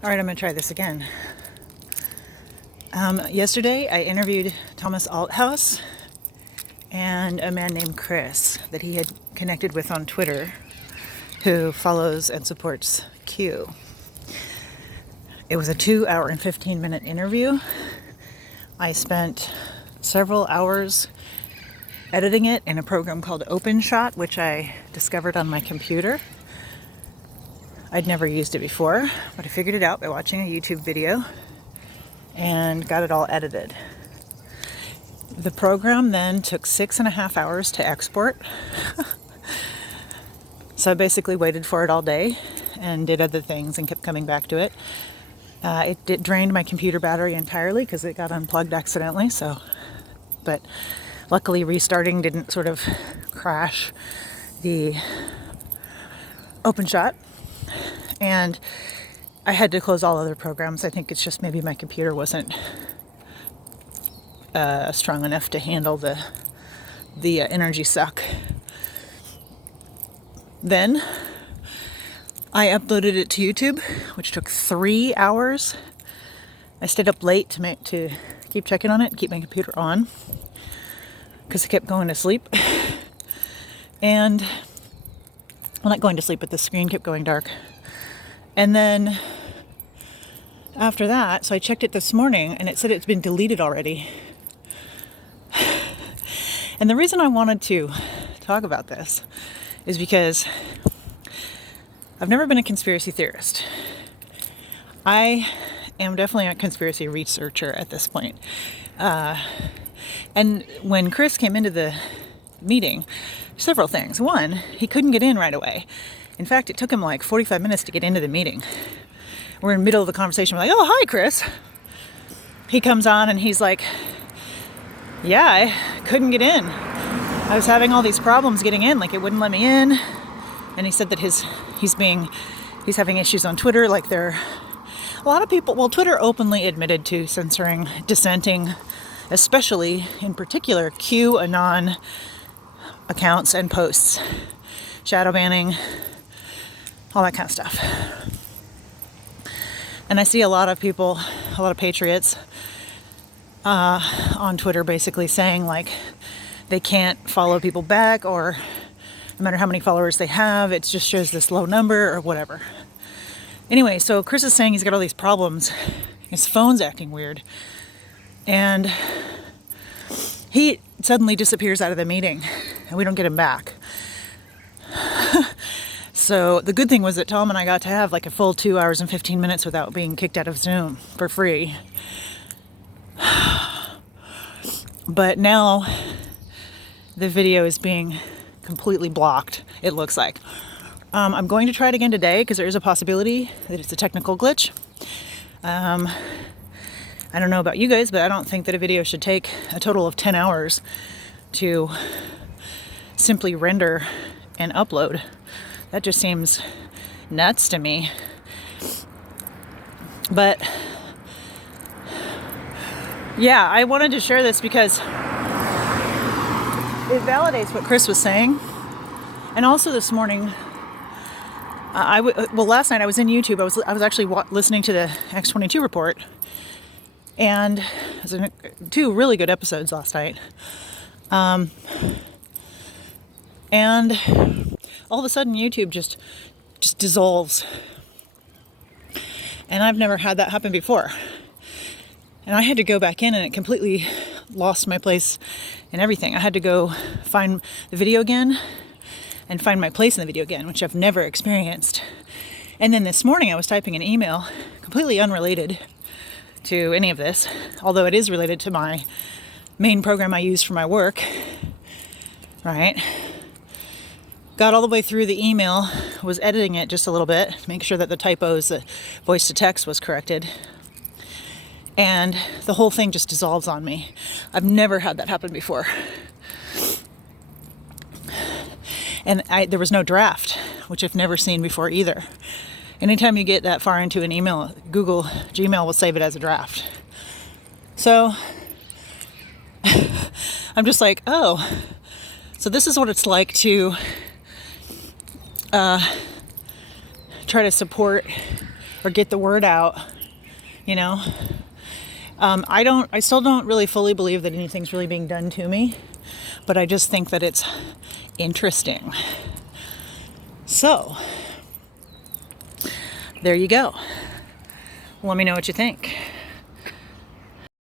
All right, I'm going to try this again. Yesterday, I interviewed Tom Althouse and a man named Chris that he had connected with on Twitter, who follows and supports Q. It was a 2-hour and 15-minute interview. I spent several hours editing it in a program called OpenShot, which I discovered on my computer. I'd never used it before, but I figured it out by watching a YouTube video and got it all edited. The program then took 6.5 hours to export. So I basically waited for it all day and did other things and kept coming back to it. It drained my computer battery entirely because it got unplugged accidentally. But luckily restarting didn't sort of crash the OpenShot. And I had to close all other programs. I think it's just maybe my computer wasn't strong enough to handle the energy suck. Then I uploaded it to YouTube, which took 3 hours. I stayed up late to keep checking on it, keep my computer on, because I kept going to sleep. And, well, not going to sleep, but the screen kept going dark. And then after that, so I checked it this morning, and it said it's been deleted already. And the reason I wanted to talk about this is because I've never been a conspiracy theorist. I am definitely a conspiracy researcher at this point. And when Chris came into the meeting, several things. One, he couldn't get in right away. In fact, it took him like 45 minutes to get into the meeting. We're in the middle of the conversation. We're like, oh, hi, Chris. He comes on and he's like, yeah, I couldn't get in. I was having all these problems getting in, like it wouldn't let me in. And he said that he's having issues on Twitter, like there are a lot of people, well, Twitter openly admitted to censoring dissenting, especially in particular Qanon accounts and posts, shadow banning, all that kind of stuff. And I see a lot of people, a lot of patriots on Twitter basically saying like they can't follow people back, or no matter how many followers they have, it just shows this low number or whatever. Anyway, so Chris is saying he's got all these problems. His phone's acting weird. And he suddenly disappears out of the meeting and we don't get him back. So the good thing was that Tom and I got to have like a full 2 hours and 15 minutes without being kicked out of Zoom for free. But now the video is being completely blocked, it looks like. I'm going to try it again today because there is a possibility that it's a technical glitch. I don't know about you guys, but I don't think that a video should take a total of 10 hours to simply render and upload. That just seems nuts to me. But yeah, I wanted to share this because it validates what Chris was saying. And also this morning, last night I was in YouTube. I was actually listening to the X22 report, and it was 2 really good episodes last night. And all of a sudden YouTube just dissolves, and I've never had that happen before. And I had to go back in, and it completely lost my place and everything. I had to go find the video again and find my place in the video again, which I've never experienced. And then this morning I was typing an email completely unrelated to any of this, although it is related to my main program I use for my work, right? Got all the way through the email, was editing it just a little bit to make sure that the typos, the voice to text was corrected. And the whole thing just dissolves on me. I've never had that happen before. And there was no draft, which I've never seen before either. Anytime you get that far into an email, Gmail will save it as a draft. So I'm just like, oh, so this is what it's like to try to support or get the word out, you know. I still don't really fully believe that anything's really being done to me, but I just think that it's interesting. So, there you go. Let me know what you think.